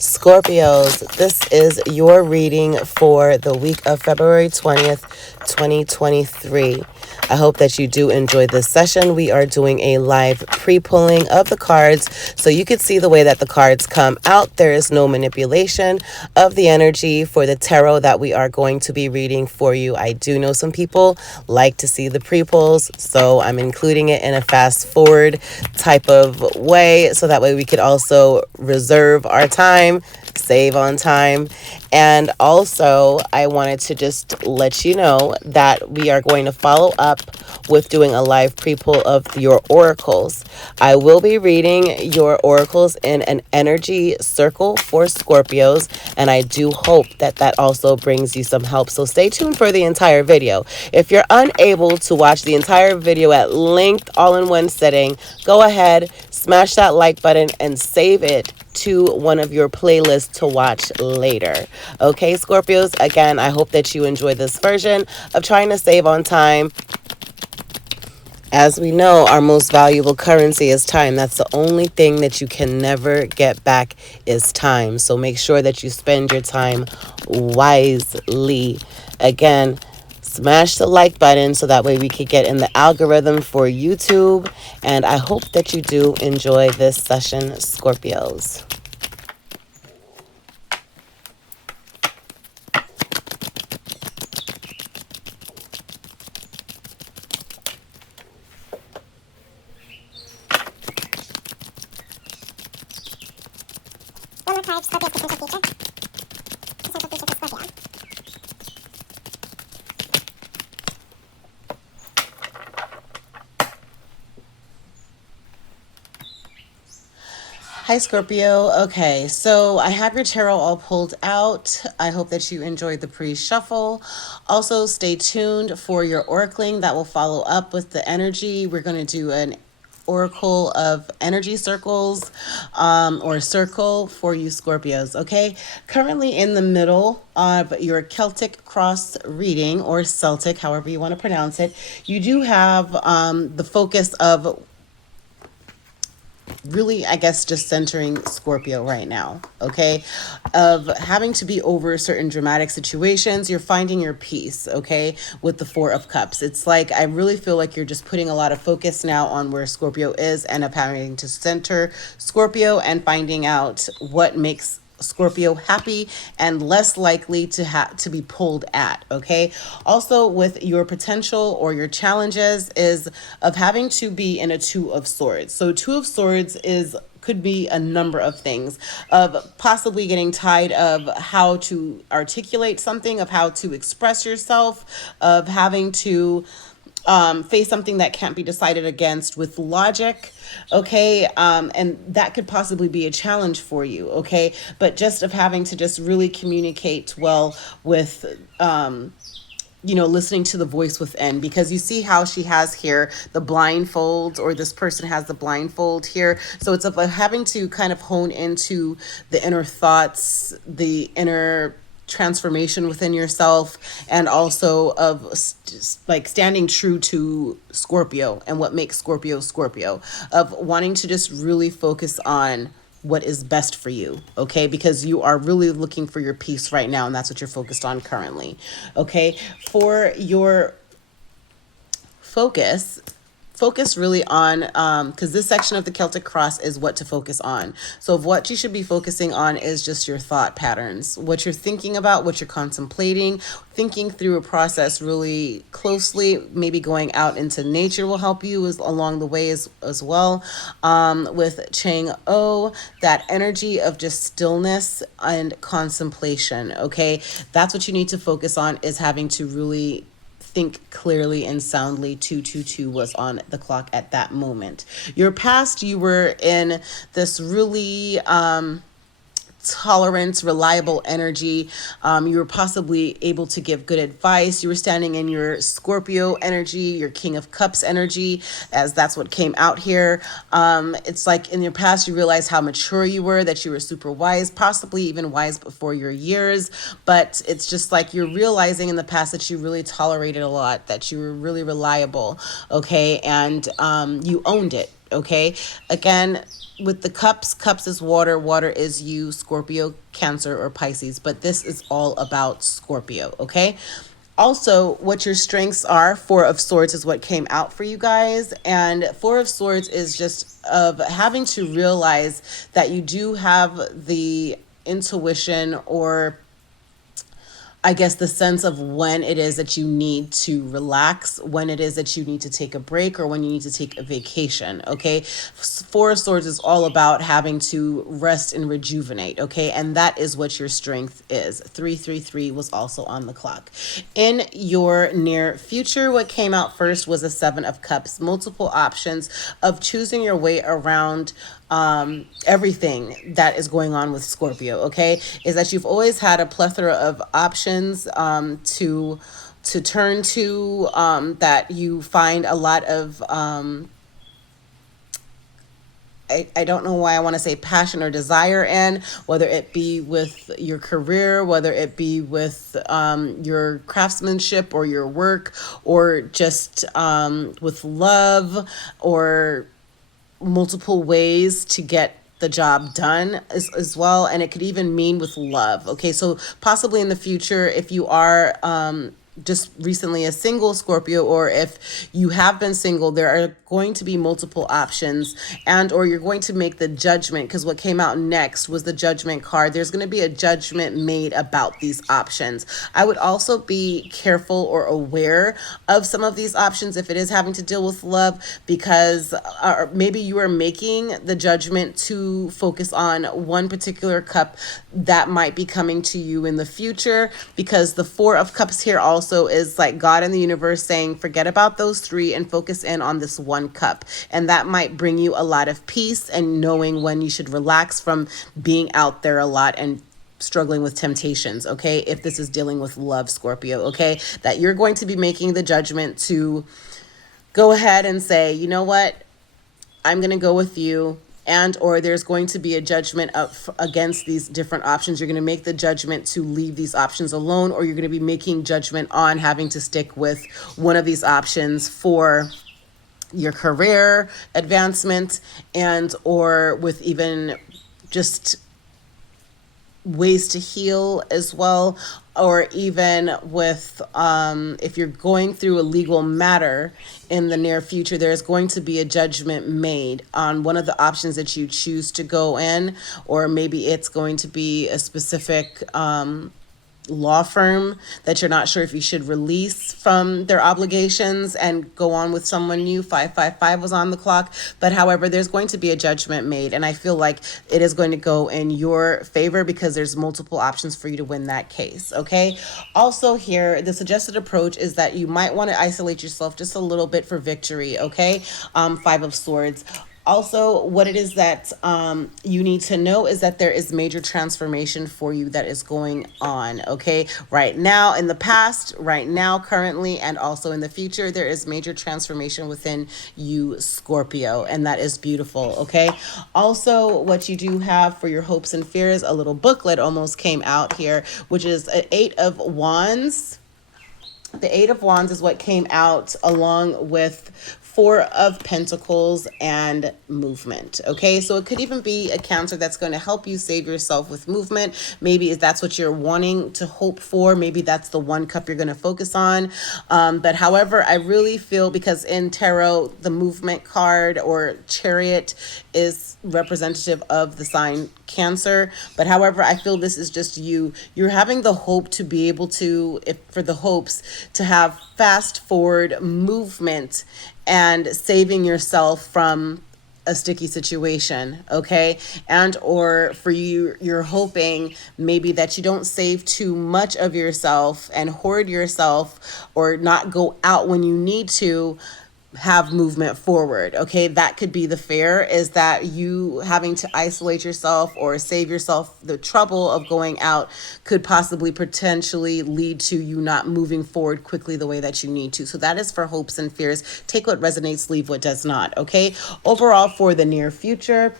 Scorpios, this is your reading for the week of February 20th, 2023. I hope that you do enjoy this session. We are doing a live pre-pulling of the cards so you can see the way that the cards come out. There is no manipulation of the energy for the tarot that we are going to be reading for you. I do know some people like to see the pre-pulls, so I'm including it in a fast forward type of way so that way we could also reserve our time, save on time. And also, I wanted to just let you know that we are going to follow up with doing a live pre-pull of your oracles. I will be reading your oracles in an energy circle for Scorpios, and I do hope that that also brings you some help. So stay tuned for the entire video. If you're unable to watch the entire video at length all in one sitting, go ahead, smash that like button and save it to one of your playlists to watch later. Okay, Scorpios, again, I hope that you enjoy this version of trying to save on time. As we know, our most valuable currency is time. That's the only thing that you can never get back is time. So make sure that you spend your time wisely. Again, smash the like button so that way we could get in the algorithm for YouTube. And I hope that you do enjoy this session, Scorpios. One more card, Scorpio's potential future. Potential future for Scorpio. Hi, Scorpio. Okay, so I have your tarot all pulled out. I hope that you enjoyed the pre-shuffle. Also, stay tuned for your oracling that will follow up with the energy. We're going to do an oracle of energy circles or circle for you Scorpios. Okay, currently in the middle of your Celtic cross reading, or Celtic, however you want to pronounce it, you do have the focus of really, I guess, just centering Scorpio right now, okay? Of having to be over certain dramatic situations, you're finding your peace, okay? With the Four of Cups. It's like, I really feel like you're just putting a lot of focus now on where Scorpio is and of having to center Scorpio and finding out what makes Scorpio happy and less likely to be pulled at. Okay, also with your potential or your challenges is of having to be in a Two of Swords. So Two of Swords is could be a number of things, of possibly getting tired of how to articulate something, of how to express yourself, of having to face something that can't be decided against with logic. Okay, and that could possibly be a challenge for you. Okay, but just of having to just really communicate well with listening to the voice within, because you see how she has here the blindfold, or this person has the blindfold here. So it's about having to kind of hone into the inner thoughts, the inner transformation within yourself, and also of like standing true to Scorpio and what makes Scorpio Scorpio, of wanting to just really focus on what is best for you, okay? Because you are really looking for your peace right now, and that's what you're focused on currently, okay? For your focus really on, because this section of the Celtic cross is what to focus on. So what you should be focusing on is just your thought patterns, what you're thinking about, what you're contemplating, thinking through a process really closely. Maybe going out into nature will help you along the way as well. With Chang O, that energy of just stillness and contemplation, okay? That's what you need to focus on, is having to really think clearly and soundly. 222 was on the clock at that moment. Your past, you were in this really tolerant, reliable energy. You were possibly able to give good advice. You were standing in your Scorpio energy, your King of Cups energy, as that's what came out here. It's like in your past, you realized how mature you were, that you were super wise, possibly even wise before your years. But it's just like you're realizing in the past that you really tolerated a lot, that you were really reliable, okay? And you owned it, okay? Again, with the cups is water, water is you, Scorpio, Cancer, or Pisces, but this is all about Scorpio, okay? Also, what your strengths are, Four of Swords is what came out for you guys, and Four of Swords is just of having to realize that you do have the intuition, or I guess the sense of when it is that you need to relax, when it is that you need to take a break, or when you need to take a vacation, okay? Four of Swords is all about having to rest and rejuvenate, okay? And that is what your strength is. 333 was also on the clock. In your near future, what came out first was a Seven of Cups, multiple options of choosing your way around everything that is going on with Scorpio, okay, is that you've always had a plethora of options to turn to, that you find a lot of I don't know why I want to say passion or desire in, whether it be with your career, whether it be with your craftsmanship or your work, or just with love, or multiple ways to get the job done as well. And it could even mean with love, okay? So possibly in the future, if you are just recently a single Scorpio, or if you have been single, there are going to be multiple options, and or you're going to make the judgment, because what came out next was the Judgment card. There's going to be a judgment made about these options. I would also be careful or aware of some of these options if it is having to deal with love, because maybe you are making the judgment to focus on one particular cup that might be coming to you in the future, because the Four of Cups here also is like God and the universe saying, forget about those three and focus in on this one cup. And that might bring you a lot of peace and knowing when you should relax from being out there a lot and struggling with temptations, okay? If this is dealing with love, Scorpio, okay? That you're going to be making the judgment to go ahead and say, you know what? I'm going to go with you, and or there's going to be a judgment against these different options. You're going to make the judgment to leave these options alone, or you're going to be making judgment on having to stick with one of these options for your career advancement, and or with even just ways to heal as well, or even with if you're going through a legal matter in the near future, there's going to be a judgment made on one of the options that you choose to go in, or maybe it's going to be a specific law firm that you're not sure if you should release from their obligations and go on with someone new. 555 was on the clock. But however, there's going to be a judgment made, and I feel like it is going to go in your favor because there's multiple options for you to win that case, okay? Also here, the suggested approach is that you might want to isolate yourself just a little bit for victory, okay? Five of Swords. Also, what it is that you need to know is that there is major transformation for you that is going on, okay? Right now, in the past, right now, currently, and also in the future, there is major transformation within you, Scorpio, and that is beautiful, okay? Also, what you do have for your hopes and fears, a little booklet almost came out here, which is an Eight of Wands. The Eight of Wands is what came out along with Four of Pentacles and movement. Okay, so it could even be a Cancer that's going to help you save yourself with movement. Maybe if that's what you're wanting to hope for, maybe that's the one cup you're going to focus on. But however, I really feel, because in tarot, the movement card or Chariot is representative of the sign Cancer. But however, I feel this is just you're having the hope to be able to, if for the hopes to have fast forward movement and saving yourself from a sticky situation, okay? And or for you, you're hoping maybe that you don't save too much of yourself and hoard yourself, or not go out when you need to have movement forward, okay? That could be the fear, is that you having to isolate yourself or save yourself the trouble of going out could possibly potentially lead to you not moving forward quickly the way that you need to. So that is for hopes and fears. Take what resonates, leave what does not, okay? Overall, for the near future,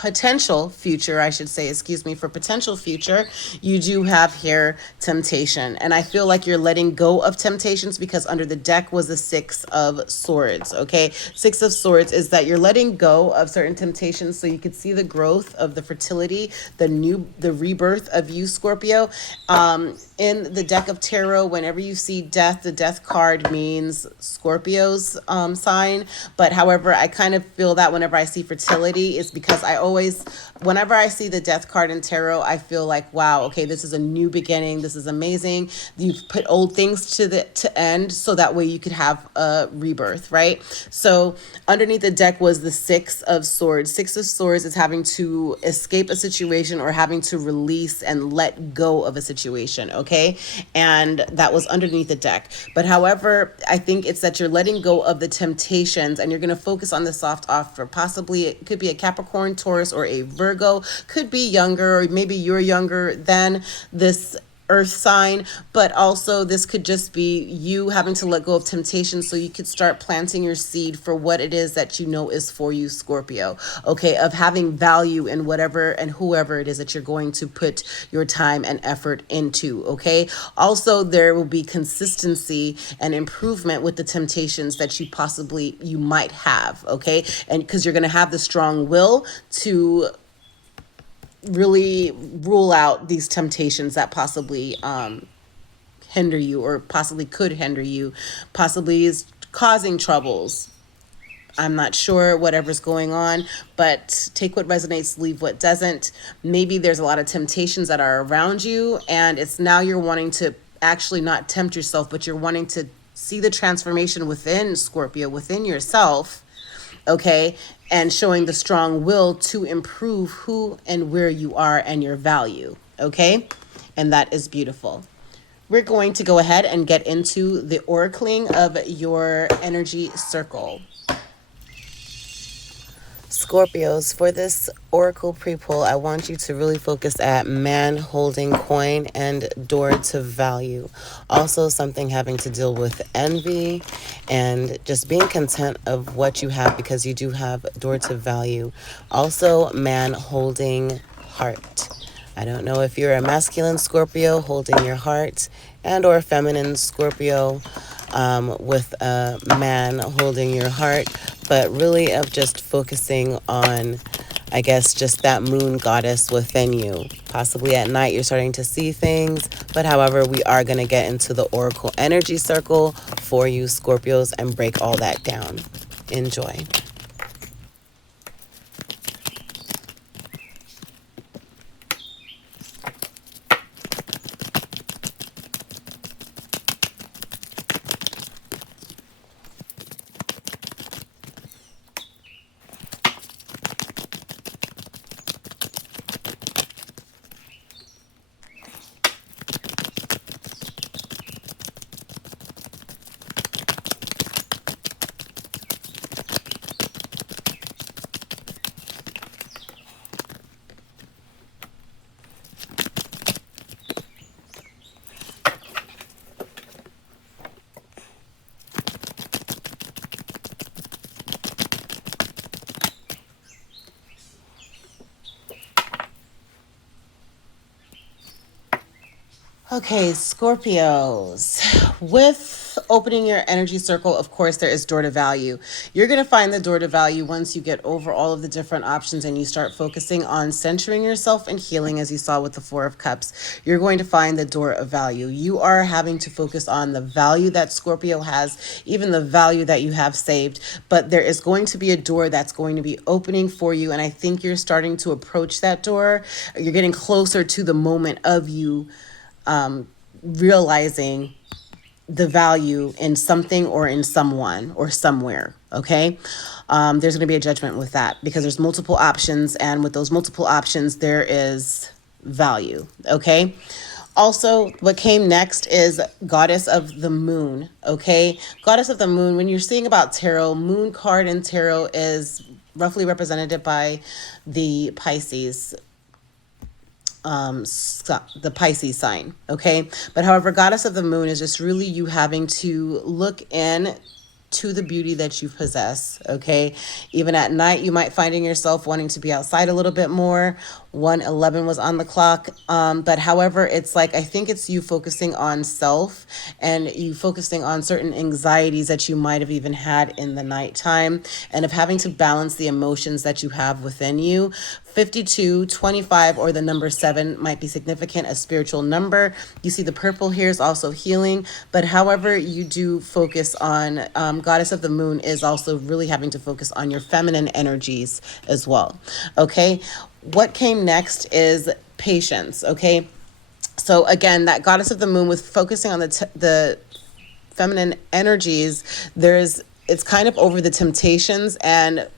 potential future, I should say, excuse me, for potential future, you do have here temptation. And I feel like you're letting go of temptations because under the deck was the Six of Swords, okay? Six of Swords is that you're letting go of certain temptations so you could see the growth of the fertility, the rebirth of you, Scorpio. In the deck of tarot, whenever you see death, the death card means Scorpio's sign. But however, I kind of feel that whenever I see fertility, it's because whenever I see the death card in tarot, I feel like, wow, okay, this is a new beginning. This is amazing. You've put old things to end so that way you could have a rebirth, right? So underneath the deck was the Six of Swords. Six of Swords is having to escape a situation or having to release and let go of a situation, okay? And that was underneath the deck. But however, I think it's that you're letting go of the temptations and you're going to focus on the soft offer. Possibly it could be a Capricorn, Taurus, or a Virgo. Could be younger, or maybe you're younger than this earth sign, but also this could just be you having to let go of temptation so you could start planting your seed for what it is that you know is for you, Scorpio, okay, of having value in whatever and whoever it is that you're going to put your time and effort into, okay? Also, there will be consistency and improvement with the temptations that you might have, okay? And because you're going to have the strong will to really rule out these temptations that possibly hinder you or possibly could hinder you, possibly is causing troubles. I'm not sure whatever's going on, but take what resonates, leave what doesn't. Maybe there's a lot of temptations that are around you, and it's now you're wanting to actually not tempt yourself, but you're wanting to see the transformation within Scorpio, within yourself, okay, and showing the strong will to improve who and where you are and your value, okay? And that is beautiful. We're going to go ahead and get into the oracling of your energy circle. Scorpios, for this oracle pre-pull, I want you to really focus at man holding coin and door to value. Also, something having to deal with envy and just being content of what you have because you do have door to value. Also, man holding heart. I don't know if you're a masculine Scorpio holding your heart and or a feminine Scorpio with a man holding your heart, but really of just focusing on, I guess, just that moon goddess within you. Possibly at night you're starting to see things, but however, we are going to get into the oracle energy circle for you Scorpios and break all that down. Enjoy. Okay, Scorpios. With opening your energy circle, of course, there is door to value. You're going to find the door to value once you get over all of the different options and you start focusing on centering yourself and healing, as you saw with the Four of Cups. You're going to find the door of value. You are having to focus on the value that Scorpio has, even the value that you have saved. But there is going to be a door that's going to be opening for you. And I think you're starting to approach that door. You're getting closer to the moment of you realizing the value in something or in someone or somewhere, okay? There's going to be a judgment with that because there's multiple options, and with those multiple options, there is value, okay? Also, what came next is Goddess of the Moon, okay? Goddess of the Moon, when you're seeing about tarot, moon card in tarot is roughly represented by the Pisces, the Pisces sign, okay? But however, Goddess of the Moon is just really you having to look in to the beauty that you possess, okay? Even at night, you might finding yourself wanting to be outside a little bit more. 1:11 was on the clock. But however, it's like, I think it's you focusing on self and you focusing on certain anxieties that you might have even had in the nighttime and of having to balance the emotions that you have within you. 52, 25, or the number 7 might be significant, a spiritual number. You see the purple here is also healing, but however, you do focus on Goddess of the Moon is also really having to focus on your feminine energies as well. Okay, what came next is patience. Okay, so again, that Goddess of the Moon with focusing on the feminine energies, it's kind of over the temptations and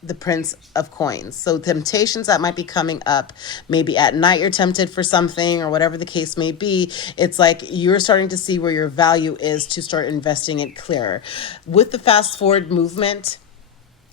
the Prince of Coins. So temptations that might be coming up, maybe at night you're tempted for something or whatever the case may be. It's like you're starting to see where your value is to start investing it clearer. With the fast forward movement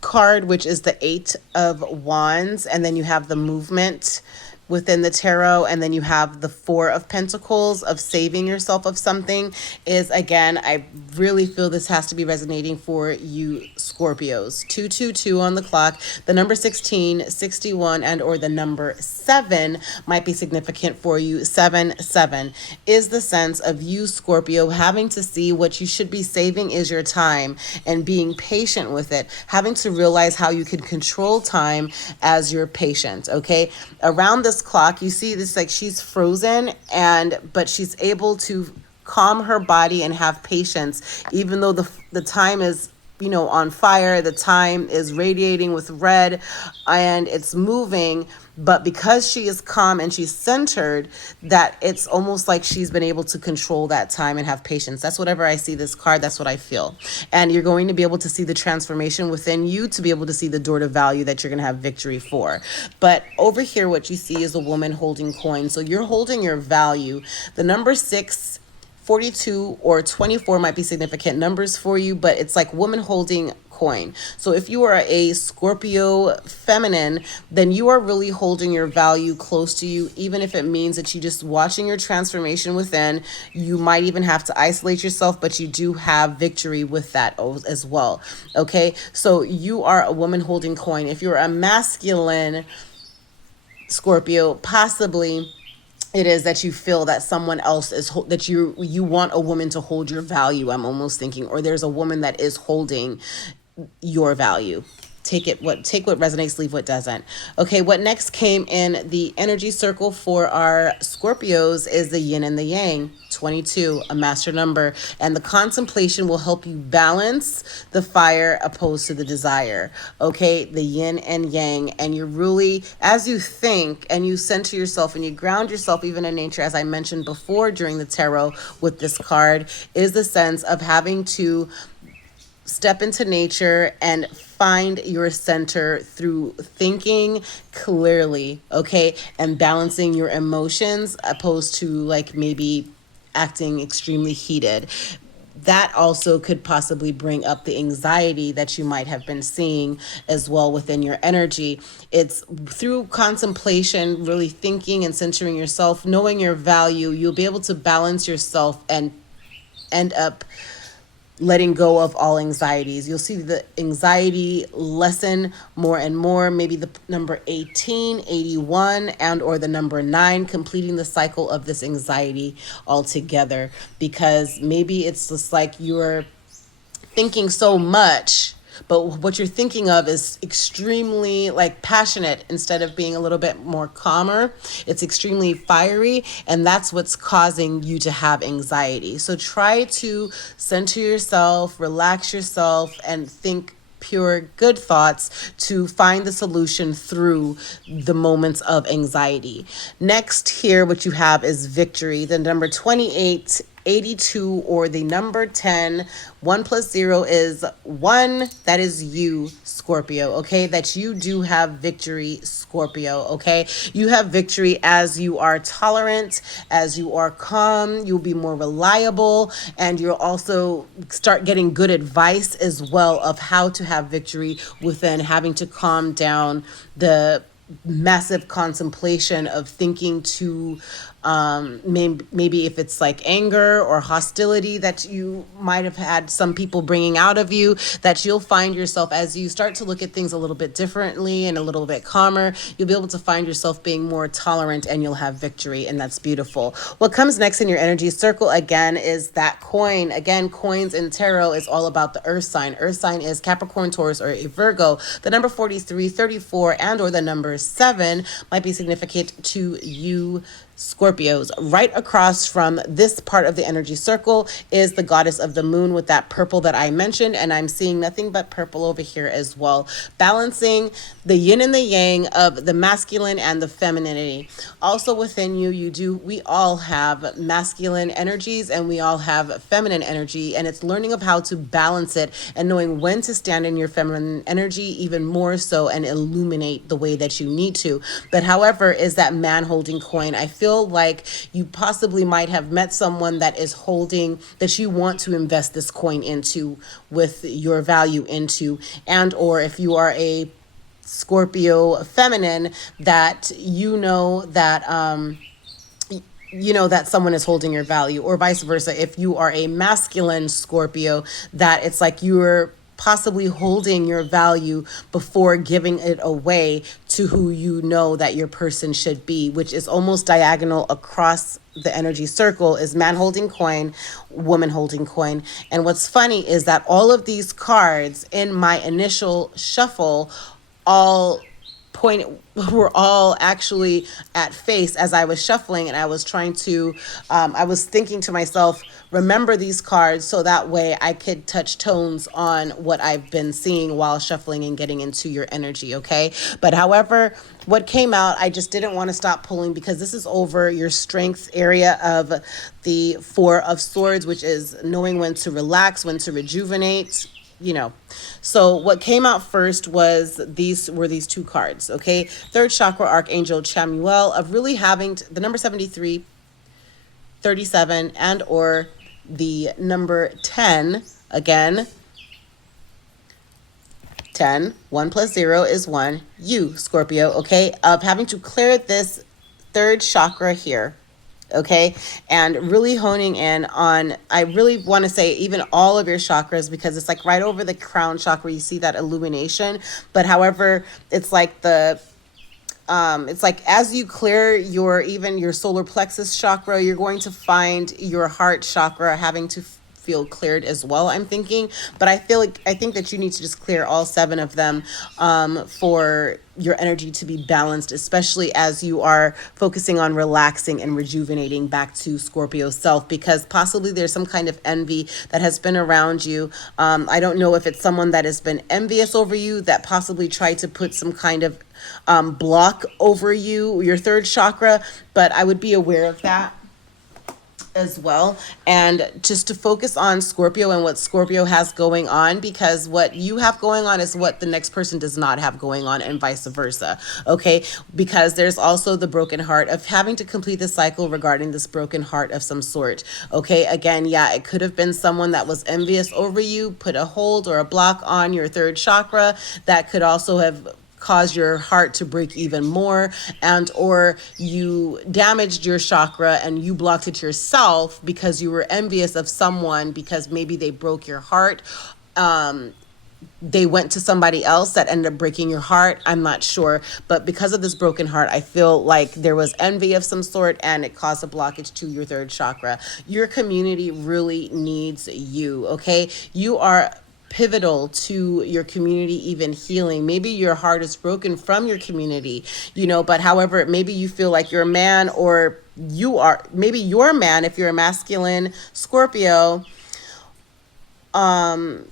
card, which is the 8 of Wands, and then you have the movement within the tarot, and then you have the 4 of Pentacles of saving yourself of something, is again, I really feel this has to be resonating for you Scorpios. 222 on the clock, the number 16, 61, and or the number 7 might be significant for you. 7 is the sense of you Scorpio having to see what you should be saving is your time and being patient with it, having to realize how you can control time as you're patient. Okay, around this clock you see this, like she's frozen, but she's able to calm her body and have patience even though the time is on fire, the time is radiating with red and it's moving, but because she is calm and she's centered, that it's almost like she's been able to control that time and have patience. That's whatever I see this card, that's what I feel. And you're going to be able to see the transformation within you to be able to see the door to value that you're going to have victory for. But over here, what you see is a woman holding coins. So you're holding your value. The number 6, 42, or 24 might be significant numbers for you, but it's like woman holding coin. So if you are a Scorpio feminine, then you are really holding your value close to you, even if it means that you just watching your transformation within. You might even have to isolate yourself, but you do have victory with that as well. Okay, so you are a woman holding coin. If you're a masculine Scorpio, possibly it is that you feel that someone else is that you want a woman to hold your value, I'm almost thinking, or there's a woman that is holding your value. Take what resonates, leave what doesn't. Okay, what next came in the energy circle for our Scorpios is the yin and the yang. 22, a master number, and the contemplation will help you balance the fire opposed to the desire. Okay, the yin and yang, and you're really, as you think and you center yourself and you ground yourself even in nature, as I mentioned before during the tarot with this card, is the sense of having to step into nature and find your center through thinking clearly, okay, and balancing your emotions opposed to like maybe acting extremely heated. That also could possibly bring up the anxiety that you might have been seeing as well within your energy. It's through contemplation, really thinking and centering yourself, knowing your value, you'll be able to balance yourself and end up letting go of all anxieties. You'll see the anxiety lessen more and more. Maybe the number 18, 81, and or the number 9, completing the cycle of this anxiety altogether. Because maybe it's just like you're thinking so much, but what you're thinking of is extremely like passionate instead of being a little bit more calmer. It's extremely fiery, and that's what's causing you to have anxiety. So try to center yourself, relax yourself, and think pure good thoughts to find the solution through the moments of anxiety. Next here, what you have is victory. The number 28, 82, or the number 10. 1 plus 0 is 1. That is you, Scorpio, okay? That you do have victory, Scorpio, okay? You have victory as you are tolerant, as you are calm, you'll be more reliable, and you'll also start getting good advice as well of how to have victory within having to calm down the massive contemplation of thinking to maybe if it's like anger or hostility that you might have had some people bringing out of you, that you'll find yourself, as you start to look at things a little bit differently and a little bit calmer, you'll be able to find yourself being more tolerant, and you'll have victory, and that's beautiful. What comes next in your energy circle again is that coin. Again, coins in tarot is all about the earth sign. Earth sign is Capricorn, Taurus, or a Virgo. The number 43, 34, and or the number 7 might be significant to you Scorpios. Right across from this part of the energy circle is the goddess of the moon with that purple that I mentioned, and I'm seeing nothing but purple over here as well, balancing the yin and the yang of the masculine and the femininity. Also within you, we all have masculine energies and we all have feminine energy, and it's learning of how to balance it and knowing when to stand in your feminine energy even more so and illuminate the way that you need to. But however, is that man holding coin. I feel like you possibly might have met someone that is holding, that you want to invest this coin into, with your value into, and or if you are a Scorpio feminine, that that someone is holding your value, or vice versa. If you are a masculine Scorpio, that it's like you're possibly holding your value before giving it away to who you know that your person should be, which is almost diagonal across the energy circle, is man holding coin, woman holding coin. And what's funny is that all of these cards in my initial shuffle all were all actually at face as I was shuffling, and I was trying to I was thinking to myself, remember these cards so that way I could touch tones on what I've been seeing while shuffling and getting into your energy, okay? But however, what came out, I just didn't want to stop pulling, because this is over your strength area of the 4 of Swords, which is knowing when to relax, when to rejuvenate, So what came out first was these 2 cards, okay? Third chakra archangel Chamuel, of really having the number 73, 37, and or the number 10. Again, 10, 1 plus 0 is 1. You, Scorpio, okay? Of having to clear this third chakra here, okay? And really honing in on, I really want to say even all of your chakras, because it's like right over the crown chakra, you see that illumination. But however, it's like it's like as you clear your solar plexus chakra, you're going to find your heart chakra having to feel cleared as well, I'm thinking. But I think that you need to just clear all 7 of them for your energy to be balanced, especially as you are focusing on relaxing and rejuvenating back to Scorpio self, because possibly there's some kind of envy that has been around you. I don't know if it's someone that has been envious over you, that possibly tried to put some kind of block over your third chakra, but I would be aware of that as well, and just to focus on Scorpio and what Scorpio has going on, because what you have going on is what the next person does not have going on, and vice versa, okay? Because there's also the broken heart of having to complete the cycle regarding this broken heart of some sort, okay? Again, yeah, it could have been someone that was envious over you, put a hold or a block on your third chakra. That could also have cause your heart to break even more, and or you damaged your chakra and you blocked it yourself because you were envious of someone, because maybe they broke your heart. They went to somebody else that ended up breaking your heart. I'm not sure. But because of this broken heart, I feel like there was envy of some sort, and it caused a blockage to your third chakra. Your community really needs you, okay? You are pivotal to your community even healing. Maybe your heart is broken from your community, but however, maybe you feel like you're a man, or maybe you're a man if you're a masculine Scorpio.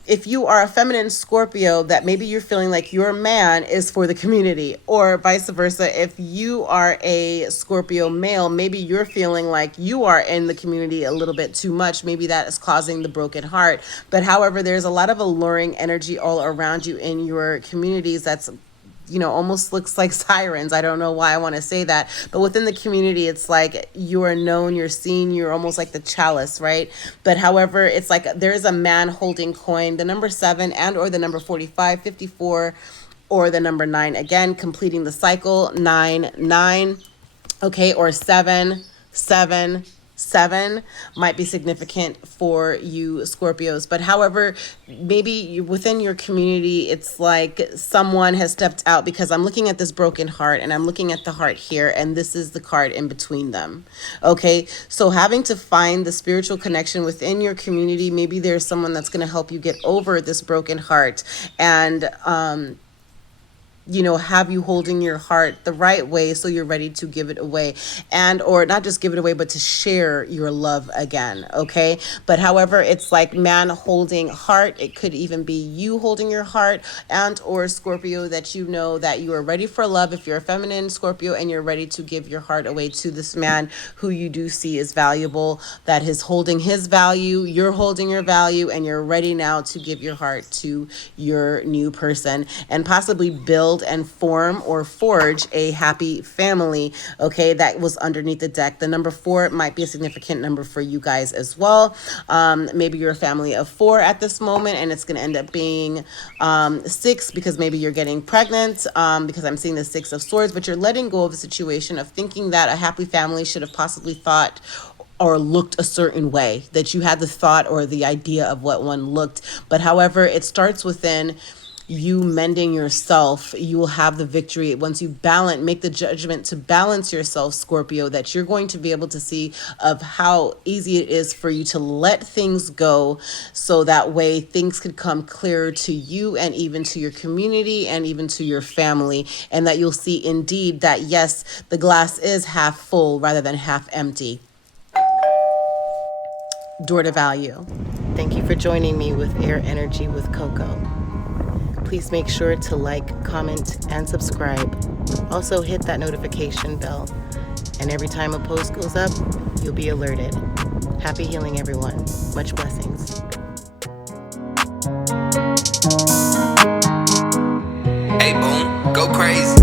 If you are a feminine Scorpio, that maybe you're feeling like your man is for the community, or vice versa. If you are a Scorpio male, maybe you're feeling like you are in the community a little bit too much. Maybe that is causing the broken heart. But however, there's a lot of alluring energy all around you in your communities that's almost looks like sirens. I don't know why I want to say that, but within the community, it's like you are known, you're seen, you're almost like the chalice, right? But however, it's like there's a man holding coin, the number 7 and or the number 45, 54, or the number 9 again, completing the cycle, 9, 9. Okay, or 7, 7, 7 might be significant for you Scorpios. But however, maybe within your community, it's like someone has stepped out, because I'm looking at this broken heart and I'm looking at the heart here, and this is the card in between them. Okay, so having to find the spiritual connection within your community, maybe there's someone that's going to help you get over this broken heart, and have you holding your heart the right way so you're ready to give it away, and or not just give it away, but to share your love again. Okay, but however, it's like man holding heart. It could even be you holding your heart, and or Scorpio, that you know that you are ready for love if you're a feminine Scorpio, and you're ready to give your heart away to this man who you do see is valuable, that is holding his value, you're holding your value, and you're ready now to give your heart to your new person and possibly build and form or forge a happy family. Okay, that was underneath the deck. The number 4 might be a significant number for you guys as well. Maybe you're a family of 4 at this moment, and it's going to end up being 6, because maybe you're getting pregnant, because I'm seeing the 6 of Swords, but you're letting go of a situation of thinking that a happy family should have possibly thought or looked a certain way, that you had the thought or the idea of what one looked. But however, it starts within you mending yourself. You will have the victory once you make the judgment to balance yourself, Scorpio, that you're going to be able to see of how easy it is for you to let things go, so that way things could come clearer to you and even to your community and even to your family, and that you'll see indeed that yes, the glass is half full rather than half empty. Door to value. Thank you for joining me with Air Energy with Coco. Please make sure to like, comment, and subscribe. Also hit that notification bell, and every time a post goes up, you'll be alerted. Happy healing, everyone. Much blessings. Hey, boom, go crazy.